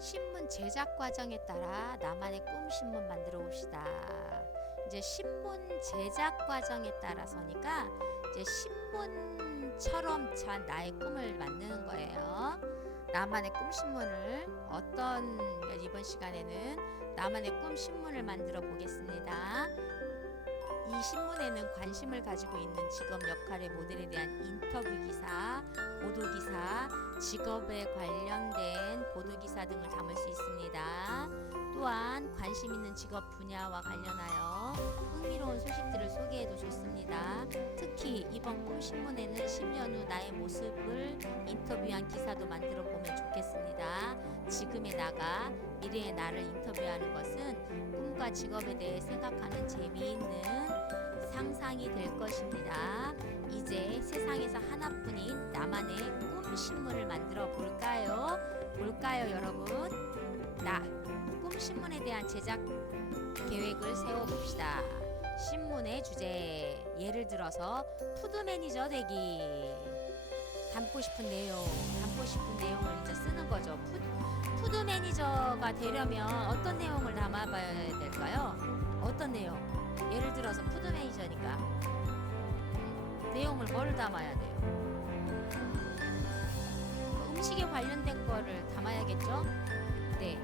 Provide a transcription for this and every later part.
신문 제작 과정에 따라 나만의 꿈 신문 만들어 봅시다. 이제 신문 제작 과정에 따라서니까 이제 신문처럼 잘 나의 꿈을 만드는 거예요. 나만의 꿈 신문을 어떤 이번 시간에는 나만의 꿈 신문을 만들어 보겠습니다. 이 신문에는 관심을 가지고 있는 직업 역할의 모델에 대한 인터뷰 기사, 보도 기사, 직업에 관련된 기사 등을 담을 수 있습니다. 또한 관심 있는 직업 분야와 관련하여 흥미로운 소식들을 소개해도 좋습니다. 특히 이번 꿈 신문에는 10년 후 나의 모습을 인터뷰한 기사도 만들어 보면 좋겠습니다. 지금의 나가 미래의 나를 인터뷰하는 것은 꿈과 직업에 대해 생각하는 재미있는 상상이 될 것입니다. 이제 세상에서 하나뿐인 나만의 꿈 신문을 만들어 볼까요? 볼까요, 여러분? 나, 꿈 신문에 대한 제작 계획을 세워 봅시다. 신문의 주제, 예를 들어서 푸드 매니저 되기. 담고 싶은 내용, 담고 싶은 내용을 이제 쓰는 거죠. 푸드, 푸드 매니저가 되려면 어떤 내용을 담아봐야 될까요? 어떤 내용? 예를 들어서 푸드 매니저니까 음, 내용을 뭘 담아야 돼요? 음식에 관련된 거를 담아야겠죠? 네.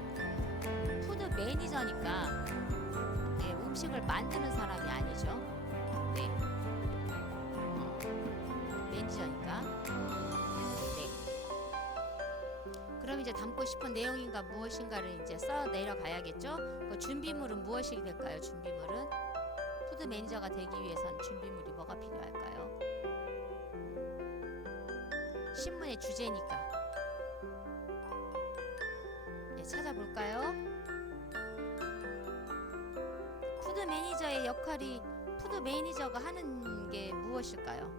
푸드 매니저니까 네, 음식을 만드는 사람이 아니죠. 네. 음, 매니저니까. 네. 그럼 이제 담고 싶은 내용인가 무엇인가를 이제 써 내려가야겠죠? 그 준비물은 무엇이 될까요? 준비물은 푸드 매니저가 되기 위해선 준비물이 뭐가 필요할까요? 신문의 주제니까. 네, 찾아볼까요? 푸드 매니저의 역할이 푸드 매니저가 하는 게 무엇일까요?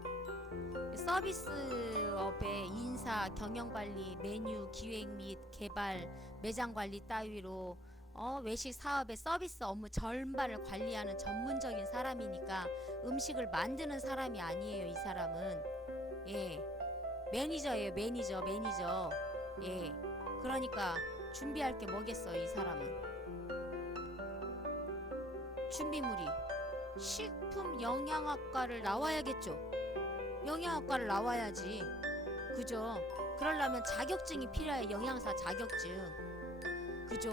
서비스업의 인사, 경영 관리, 메뉴 기획 및 개발, 매장 관리 따위로 어, 외식 사업의 서비스 업무 전반을 관리하는 전문적인 사람이니까 음식을 만드는 사람이 아니에요, 이 사람은. 예. 매니저예요, 매니저, 매니저. 예. 그러니까 준비할 게 뭐겠어, 이 사람은. 준비물이 식품 영양학과를 나와야겠죠. 영양학과를 나와야지. 그죠? 그러려면 자격증이 필요해. 영양사 자격증. 그죠?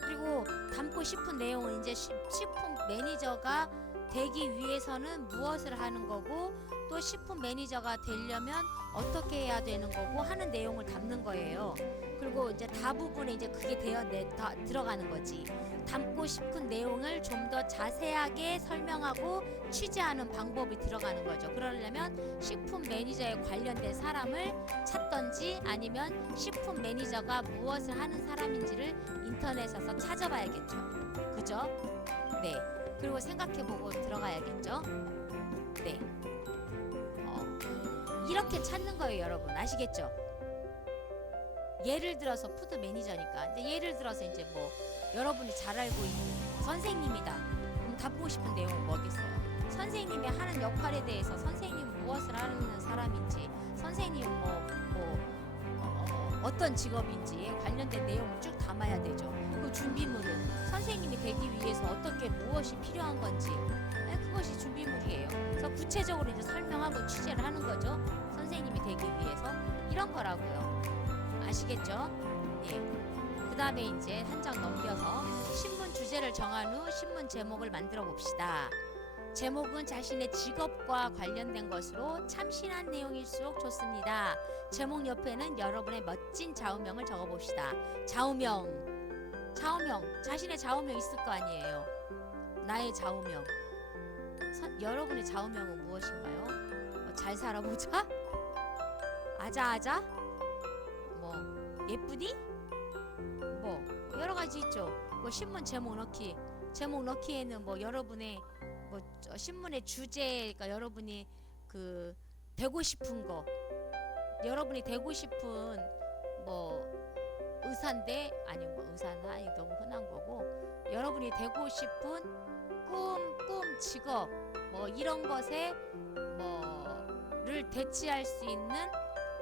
그리고 담고 싶은 내용은 이제 시- 식품 매니저가 되기 위해서는 무엇을 하는 거고 또 식품 매니저가 되려면 어떻게 해야 되는 거고 하는 내용을 담는 거예요. 그리고 이제 다 부분에 이제 그게 되어 내, 다 들어가는 거지. 담고 싶은 내용을 좀 더 자세하게 설명하고 취재하는 방법이 들어가는 거죠. 그러려면 식품 매니저에 관련된 사람을 찾던지 아니면 식품 매니저가 무엇을 하는 사람인지를 인터넷에서 찾아봐야겠죠. 그죠? 네. 그리고 생각해보고 들어가야겠죠. 네. 어, 이렇게 찾는 거예요, 여러분. 아시겠죠? 예를 들어서 푸드 매니저니까 이제 예를 들어서 이제 뭐 여러분이 잘 알고 있는 선생님이다. 그럼 담고 싶은 내용은 뭐겠어요? 선생님이 하는 역할에 대해서 선생님 무엇을 하는 사람인지 선생님 뭐, 뭐 어, 어떤 직업인지에 관련된 내용을 쭉 담아야 되죠. 그 준비물은 선생님이 되기 위해서 어떻게 무엇이 필요한 건지 네, 그것이 준비물이에요. 그래서 구체적으로 이제 설명하고 취재를 하는 거죠. 선생님이 되기 위해서 이런 거라고요. 아시겠죠? 예. 그 다음에 이제 한 장 넘겨서 신문 주제를 정한 후 신문 제목을 만들어 봅시다. 제목은 자신의 직업과 관련된 것으로 참신한 내용일수록 좋습니다. 제목 옆에는 여러분의 멋진 좌우명을 적어 봅시다. 좌우명. 좌우명. 자신의 좌우명 있을 거 아니에요. 나의 좌우명. 선- 여러분의 좌우명은 무엇인가요? 어, 잘 살아보자? 아자아자? 뭐 예쁘디? 뭐 여러 가지 있죠. 뭐 신문 제목 넣기, 제목 넣기에는 뭐 여러분의 뭐저 신문의 주제가 여러분이 그 되고 싶은 거, 여러분이 되고 싶은 뭐 의사인데 아니 뭐 의사는 아니 너무 흔한 거고 여러분이 되고 싶은 꿈, 꿈, 직업 뭐 이런 것에 뭐를 대체할 수 있는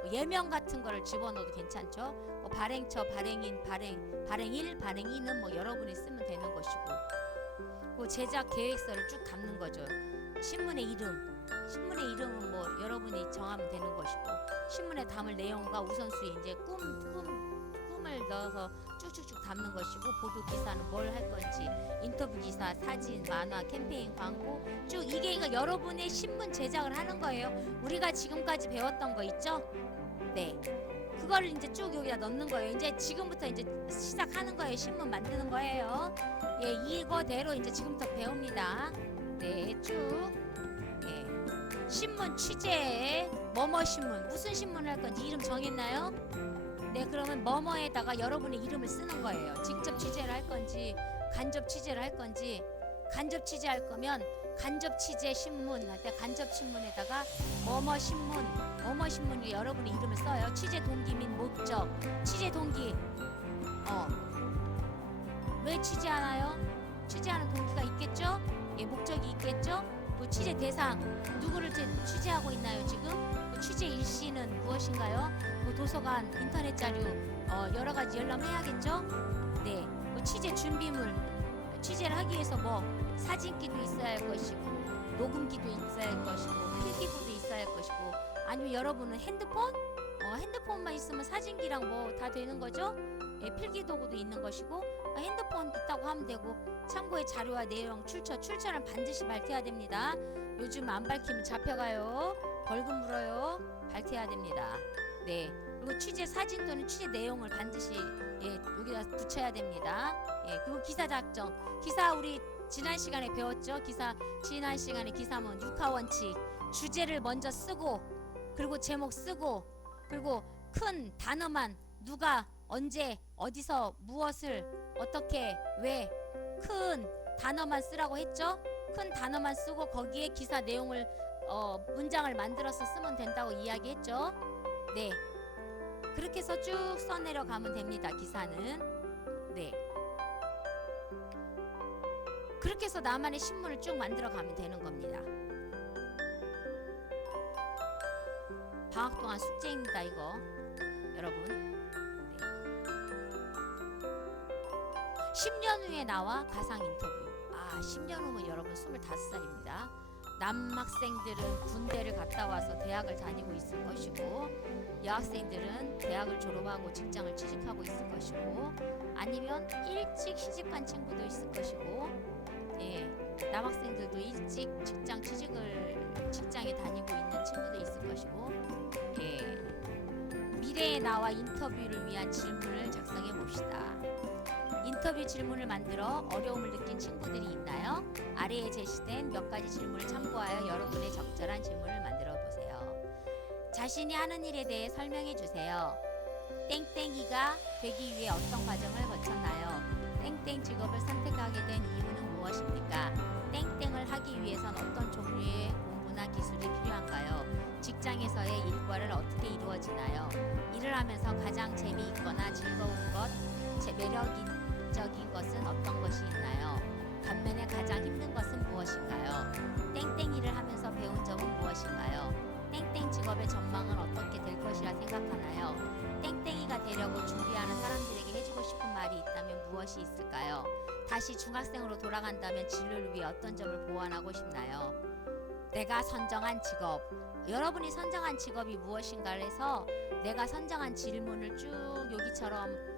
뭐 예명 같은 거를 집어넣어도 괜찮죠. 뭐 발행처, 발행인, 발행, 발행일, 발행인은 뭐 여러분이 쓰면 되는 것이고, 그 제작 계획서를 쭉 담는 거죠. 신문의 이름, 신문의 이름은 뭐 여러분이 정하면 되는 것이고, 신문에 담을 내용과 우선순위 이제 꿈, 꿈, 꿈을 넣어서 쭉쭉쭉 담는 것이고, 보도 기사는 뭘 할 건지, 인터뷰 기사, 사진, 만화, 캠페인, 광고 쭉 이게 이거 여러분의 신문 제작을 하는 거예요. 우리가 지금까지 배웠던 거 있죠? 네. 그거를 이제 쭉 여기다 넣는 거예요. 이제 지금부터 이제 시작하는 거예요. 신문 만드는 거예요. 예, 이거대로 이제 지금부터 배웁니다. 네, 쭉. 예. 신문 취재 뭐뭐 신문 무슨 신문을 할 건지 이름 정했나요? 네, 그러면 뭐뭐에다가 여러분의 이름을 쓰는 거예요. 직접 취재를 할 건지 간접 취재를 할 건지 간접 취재할 거면 간접 취재 신문 할때 간접 신문에다가 뭐뭐 신문 뭐뭐 신문에 여러분의 이름을 써요. 취재 동기 및 목적 취재 동기 어왜 취재하나요? 취재하는 동기가 있겠죠? 예, 목적이 있겠죠? 그 취재 대상 누구를 제- 취재하고 있나요 지금? 그 취재 일시는 무엇인가요? 그 도서관 인터넷 자료 어, 여러 가지 열람해야겠죠? 네, 그 취재 준비물 취재를 하기 위해서 뭐 사진기도 있어야 할 것이고 녹음기도 있어야 할 것이고 필기구도 있어야 할 것이고 아니면 여러분은 핸드폰? 어, 핸드폰만 있으면 사진기랑 뭐 다 되는 거죠? 예, 필기 도구도 있는 것이고 어, 핸드폰 있다고 하면 되고 참고의 자료와 내용 출처 출처는 반드시 밝혀야 됩니다. 요즘 안 밝히면 잡혀가요. 벌금 물어요. 밝혀야 됩니다. 네. 그리고 취재 사진 또는 취재 내용을 반드시 예, 여기다 붙여야 됩니다. 예, 그리고 기사 작성. 기사 우리 지난 시간에 배웠죠? 기사 지난 시간에 기사문 육하 원칙. 주제를 먼저 쓰고 그리고 제목 쓰고 그리고 큰 단어만 누가 언제 어디서 무엇을 어떻게 왜 큰 단어만 쓰라고 했죠? 큰 단어만 쓰고 거기에 기사 내용을 어, 문장을 만들어서 쓰면 된다고 이야기했죠? 네. 그렇게 해서 쭉 써내려 가면 됩니다. 기사는. 네. 그렇게 해서 나만의 신문을 쭉 만들어 가면 되는 겁니다. 방학 동안 숙제입니다, 이거. 여러분. 네. 10년 후에 나와 가상 인터뷰. 아, 10년 후면 여러분 25살입니다. 남학생들은 군대를 갔다 와서 대학을 다니고 있을 것이고 여학생들은 대학을 졸업하고 직장을 취직하고 있을 것이고 아니면 일찍 시집간 친구도 있을 것이고 예 남학생들도 일찍 직장 취직을 직장에 다니고 있는 친구도 있을 것이고 예 미래에 나와 인터뷰를 위한 질문을 작성해 봅시다. 인터뷰 질문을 만들어 어려움을 느낀 친구들이 있나요? 아래에 제시된 몇 가지 질문을 참고하여 여러분의 적절한 질문을 만들어 보세요. 자신이 하는 일에 대해 설명해 주세요. 땡땡이가 되기 위해 어떤 과정을 거쳤나요? 땡땡 직업을 선택하게 된 이유는 무엇입니까? 땡땡을 하기 위해선 어떤 종류의 공부나 기술이 필요한가요? 직장에서의 일과를 어떻게 이루어지나요? 일을 하면서 가장 재미있거나 즐거운 것, 제 매력적인 것은 어떤 것이 있나요? 반면에 가장 힘든 것은 무엇인가요? 땡땡이를 하면서 배운 점은 무엇인가요? 땡땡 직업의 전망은 어떻게 될 것이라 생각하나요? 땡땡이가 되려고 준비하는 사람들에게 해주고 싶은 말이 있다면 무엇이 있을까요? 다시 중학생으로 돌아간다면 진로를 위해 어떤 점을 보완하고 싶나요? 내가 선정한 직업. 여러분이 선정한 직업이 무엇인가를 해서 내가 선정한 질문을 쭉 여기처럼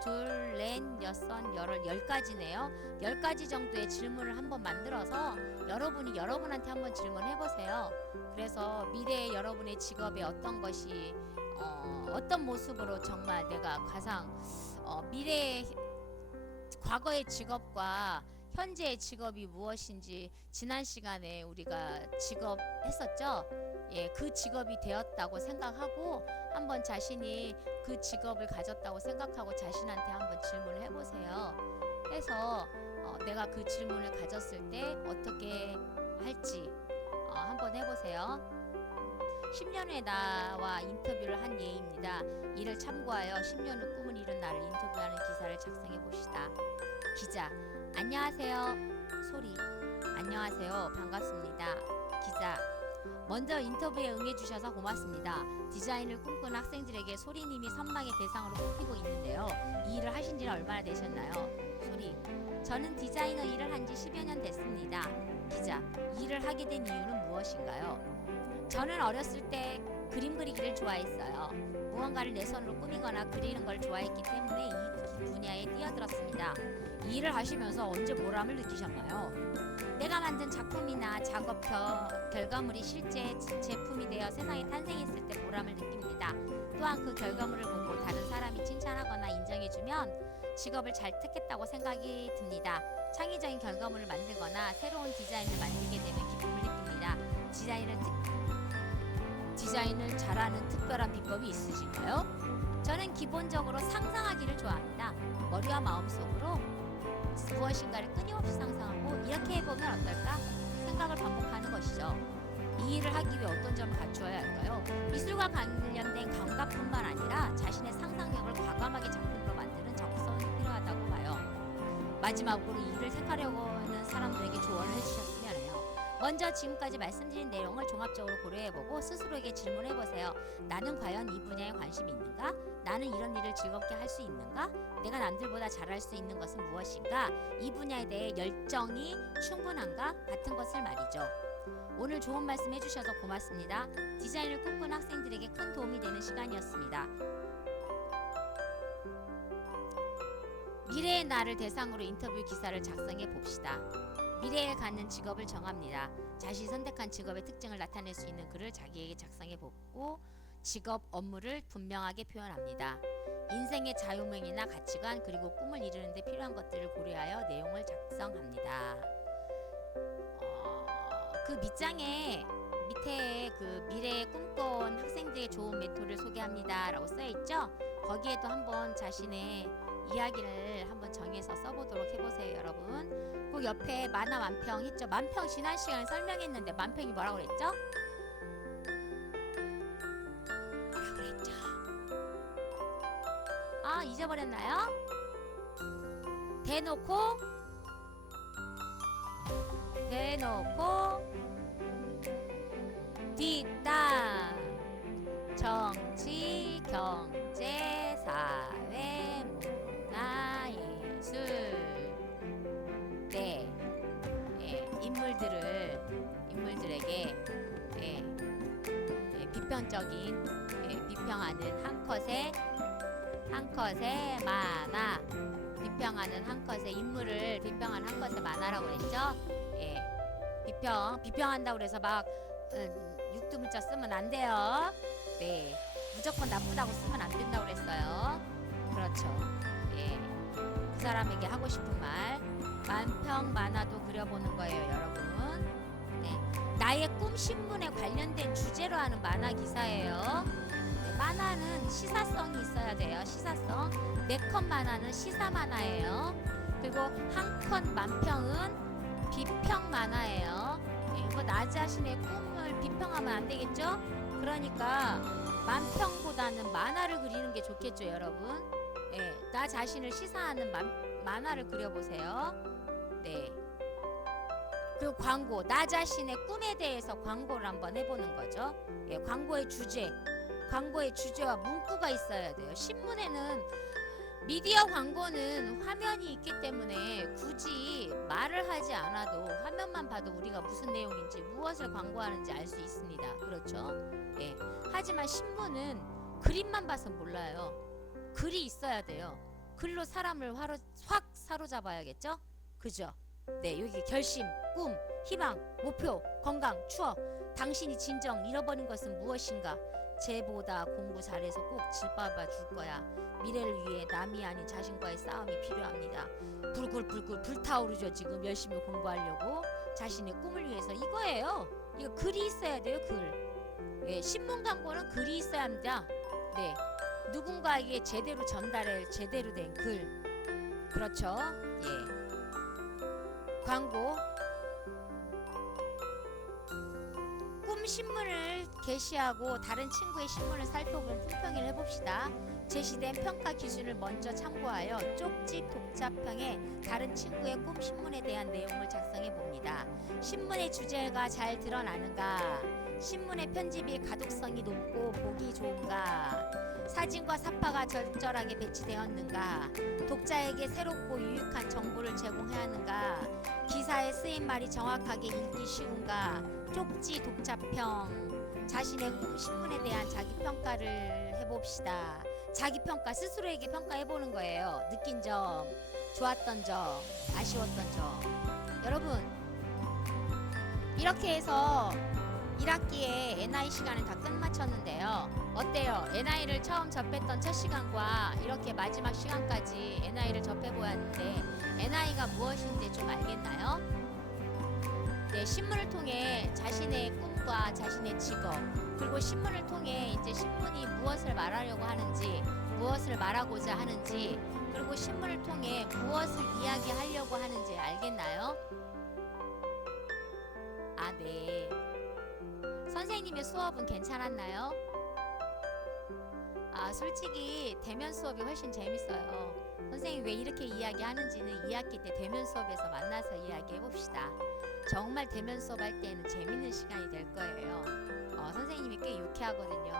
둘, 넷, 여섯, 여덟, 열 가지네요. 열 가지 정도의 질문을 한번 만들어서 여러분이 여러분한테 한번 질문해 보세요. 그래서 미래의 여러분의 직업에 어떤 것이 어, 어떤 모습으로 정말 내가 가장 어, 미래의 과거의 직업과 현재의 직업이 무엇인지 지난 시간에 우리가 직업 했었죠. 예, 그 직업이 되었다고 생각하고 한번 자신이 그 직업을 가졌다고 생각하고 자신한테 한번 질문을 해보세요. 해서 어, 내가 그 질문을 가졌을 때 어떻게 할지 어, 한번 해보세요. 10년 후에 나와 인터뷰를 한 예입니다. 이를 참고하여 10년 후 꿈을 이룬 나를 인터뷰하는 기사를 작성해 봅시다. 기자, 안녕하세요. 소리, 안녕하세요. 반갑습니다. 기자, 먼저 인터뷰에 응해주셔서 고맙습니다. 디자인을 꿈꾸는 학생들에게 소리님이 선망의 대상으로 꼽히고 있는데요. 이 일을 하신 지는 얼마나 되셨나요? 소리. 저는 디자이너 일을 한 지 10여 년 됐습니다. 기자. 이 일을 하게 된 이유는 무엇인가요? 저는 어렸을 때 그림 그리기를 좋아했어요. 무언가를 내 손으로 꾸미거나 그리는 걸 좋아했기 때문에 이 분야에 뛰어들었습니다. 이 일을 하시면서 언제 보람을 느끼셨나요? 내가 만든 작품이나 작업 겨, 결과물이 실제 지- 제품이 되어 세상에 탄생했을 때 보람을 느낍니다. 또한 그 결과물을 보고 다른 사람이 칭찬하거나 인정해주면 직업을 잘 택했다고 생각이 듭니다. 창의적인 결과물을 만들거나 새로운 디자인을 만들게 되면 기쁨을 느낍니다. 디자인을 특, 디자인을 잘하는 특별한 비법이 있으신가요? 저는 기본적으로 상상하기를 좋아합니다. 머리와 마음속으로 무엇인가를 끊임없이 상상하고 이렇게 해보면 어떨까 생각을 반복하는 것이죠. 이 일을 하기 위해 어떤 점을 갖추어야 할까요? 미술과 관련된 감각뿐만 아니라 자신의 상상력을 과감하게 작품으로 만드는 적성이 필요하다고 봐요. 마지막으로 이 일을 택하려고 하는 사람들에게 조언을 해요. 먼저 지금까지 말씀드린 내용을 종합적으로 고려해보고 스스로에게 질문해보세요. 나는 과연 이 분야에 관심이 있는가? 나는 이런 일을 즐겁게 할 수 있는가? 내가 남들보다 잘할 수 있는 것은 무엇인가? 이 분야에 대해 열정이 충분한가? 같은 것을 말이죠. 오늘 좋은 말씀 해주셔서 고맙습니다. 디자인을 꿈꾸는 학생들에게 큰 도움이 되는 시간이었습니다. 미래의 나를 대상으로 인터뷰 기사를 작성해 봅시다. 미래에 갖는 직업을 정합니다. 자신이 선택한 직업의 특징을 나타낼 수 있는 글을 자기에게 작성해 보고 직업 업무를 분명하게 표현합니다. 인생의 자유명이나 가치관 그리고 꿈을 이루는 데 필요한 것들을 고려하여 내용을 작성합니다. 어, 그 밑장에 밑에 그 미래의 꿈꿔온 학생들의 좋은 메토를 소개합니다라고 써 있죠. 거기에도 한번 자신의 이야기를 한번 정해서 써보도록 해보세요, 여러분. 그 옆에 만화 만평 했죠. 만평 지난 시간에 설명했는데 만평이 뭐라고 그랬죠? 뭐라고 그랬죠? 아 잊어버렸나요? 대놓고 대놓고 뒷담 정치 경 예, 비평적인 예, 비평하는 한 컷의 한 컷의 만화 비평하는 한 컷의 인물을 비평한 한 컷의 만화라고 했죠. 예, 비평 비평한다고 그래서 막 음, 육두문자 쓰면 안 돼요. 네, 무조건 나쁘다고 쓰면 안 된다고 그랬어요. 그렇죠. 예, 그 사람에게 하고 싶은 말 만평 만화도 그려보는 거예요, 여러분. 네, 나의 꿈 신문에 관련된 주제로 하는 만화 기사예요. 네, 만화는 시사성이 있어야 돼요. 시사성. 네 컷 만화는 시사 만화예요. 그리고 한 컷 만평은 비평 만화예요. 예, 뭐나 자신의 꿈을 비평하면 안 되겠죠? 그러니까 만평보다는 만화를 그리는 게 좋겠죠, 여러분. 예, 나 자신을 시사하는 만, 만화를 그려보세요. 네. 그리고 광고, 나 자신의 꿈에 대해서 광고를 한번 해보는 거죠. 예, 광고의 주제, 광고의 주제와 문구가 있어야 돼요. 신문에는 미디어 광고는 화면이 있기 때문에 굳이 말을 하지 않아도 화면만 봐도 우리가 무슨 내용인지 무엇을 광고하는지 알 수 있습니다. 그렇죠? 예. 하지만 신문은 그림만 봐서 몰라요. 글이 있어야 돼요. 글로 사람을 화로, 확 사로잡아야겠죠? 그죠? 네, 여기 결심, 꿈, 희망, 목표, 건강, 추억. 당신이 진정 잃어버린 것은 무엇인가? 쟤보다 공부 잘해서 꼭 질밟아 줄 거야. 미래를 위해 남이 아닌 자신과의 싸움이 필요합니다. 불굴불굴 불타오르죠 지금 열심히 공부하려고 자신의 꿈을 위해서 이거예요. 이거 글이 있어야 돼요 글. 예, 신문 광고는 글이 있어야 합니다. 네, 누군가에게 제대로 전달할 제대로 된 글. 그렇죠. 예. 광고. 꿈 신문을 게시하고 다른 친구의 신문을 살펴본 품평을 해봅시다. 제시된 평가 기준을 먼저 참고하여 쪽지 독자평에 다른 친구의 꿈 신문에 대한 내용을 작성해 봅니다. 신문의 주제가 잘 드러나는가? 신문의 편집이 가독성이 높고 보기 좋은가? 사진과 사파가 적절하게 배치되었는가? 독자에게 새롭고 유익한 정보를 제공해야 하는가? 기사에 쓰인 말이 정확하게 읽기 쉬운가? 쪽지 독자평 자신의 꿈 신문에 대한 자기 평가를 해봅시다. 자기 평가 스스로에게 평가해 보는 거예요. 느낀 점, 좋았던 점, 아쉬웠던 점. 여러분 이렇게 해서 1학기에 NI 시간을 다 끝마쳤는데요. 어때요? NI를 처음 접했던 첫 시간과 이렇게 마지막 시간까지 NI를 접해 보았는데 NI가 무엇인지 좀 알겠나요? 네, 신문을 통해 자신의 꿈과 자신의 직업 그리고 신문을 통해 이제 신문이 무엇을 말하려고 하는지 무엇을 말하고자 하는지 그리고 신문을 통해 무엇을 이야기하려고 하는지 알겠나요? 아, 네. 선생님의 수업은 괜찮았나요? 아, 솔직히 대면 수업이 훨씬 재밌어요. 선생님 왜 이렇게 이야기하는지는 2학기 때 대면 수업에서 만나서 이야기해 봅시다. 정말 대면 수업 할 때는 재밌는 시간이 될 거예요. 어, 선생님이 꽤 유쾌하거든요.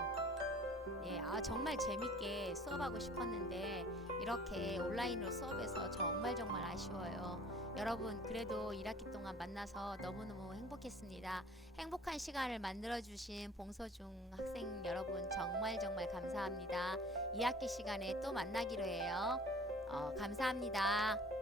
예, 아 정말 재밌게 수업하고 싶었는데 이렇게 온라인으로 수업해서 정말 정말 아쉬워요. 여러분 그래도 1학기 동안 만나서 너무너무 행복했습니다. 행복한 시간을 만들어 주신 봉서중 학생 여러분 정말 정말 감사합니다. 2학기 시간에 또 만나기로 해요. 어, 감사합니다.